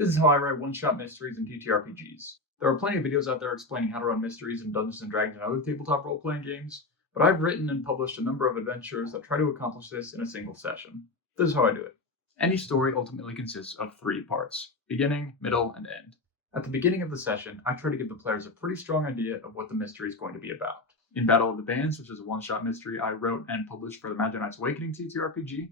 This is how I write one-shot mysteries and TTRPGs. There are plenty of videos out there explaining how to run mysteries in Dungeons & Dragons and other tabletop role-playing games, but I've written and published a number of adventures that try to accomplish this in a single session. This is how I do it. Any story ultimately consists of 3 parts: beginning, middle, and end. At the beginning of the session, I try to give the players a pretty strong idea of what the mystery is going to be about. In Battle of the Bands, which is a one-shot mystery I wrote and published for the Magi Knight's Awakening TTRPG,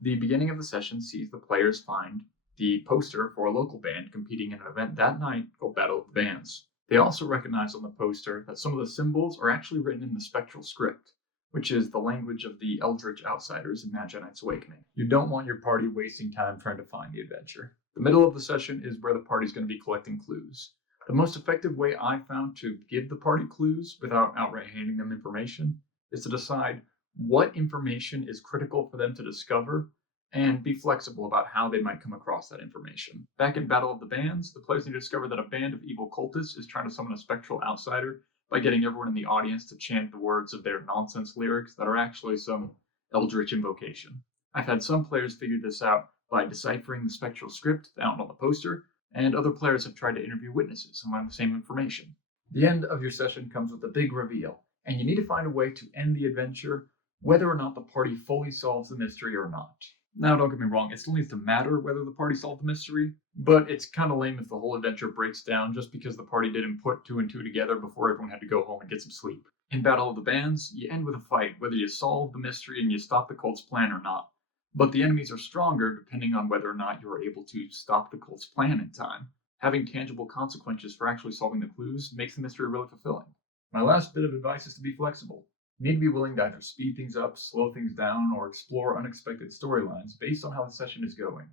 the beginning of the session sees the players find the poster for a local band competing in an event that night called Battle of the Bands. They also recognize on the poster that some of the symbols are actually written in the spectral script, which is the language of the Eldritch Outsiders in Magi Knight's Awakening. You don't want your party wasting time trying to find the adventure. The middle of the session is where the party's going to be collecting clues. The most effective way I found to give the party clues without outright handing them information is to decide what information is critical for them to discover and be flexible about how they might come across that information. Back in Battle of the Bands, the players need to discover that a band of evil cultists is trying to summon a spectral outsider by getting everyone in the audience to chant the words of their nonsense lyrics that are actually some eldritch invocation. I've had some players figure this out by deciphering the spectral script found on the poster, and other players have tried to interview witnesses and learn the same information. The end of your session comes with a big reveal, and you need to find a way to end the adventure whether or not the party fully solves the mystery or not. Now, don't get me wrong, it still needs to matter whether the party solved the mystery, but it's kind of lame if the whole adventure breaks down just because the party didn't put 2 and 2 together before everyone had to go home and get some sleep. In Battle of the Bands, you end with a fight, whether you solve the mystery and you stop the cult's plan or not. But the enemies are stronger depending on whether or not you are able to stop the cult's plan in time. Having tangible consequences for actually solving the clues makes the mystery really fulfilling. My last bit of advice is to be flexible. You need to be willing to either speed things up, slow things down, or explore unexpected storylines based on how the session is going.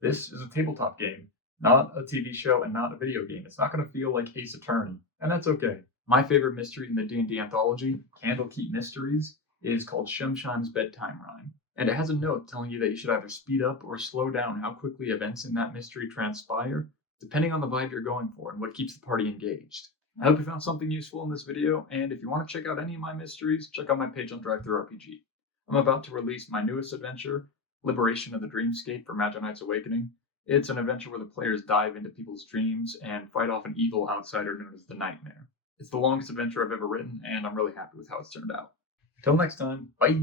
This is a tabletop game, not a TV show and not a video game. It's not going to feel like Ace Attorney, and that's okay. My favorite mystery in the D&D anthology, Candlekeep Mysteries, is called Shumshine's Bedtime Rhyme, and it has a note telling you that you should either speed up or slow down how quickly events in that mystery transpire, depending on the vibe you're going for and what keeps the party engaged. I hope you found something useful in this video, and if you want to check out any of my mysteries, check out my page on DriveThruRPG. I'm about to release my newest adventure, Liberation of the Dreamscape for Magi Knight's Awakening. It's an adventure where the players dive into people's dreams and fight off an evil outsider known as the Nightmare. It's the longest adventure I've ever written, and I'm really happy with how it's turned out. Till next time, bye!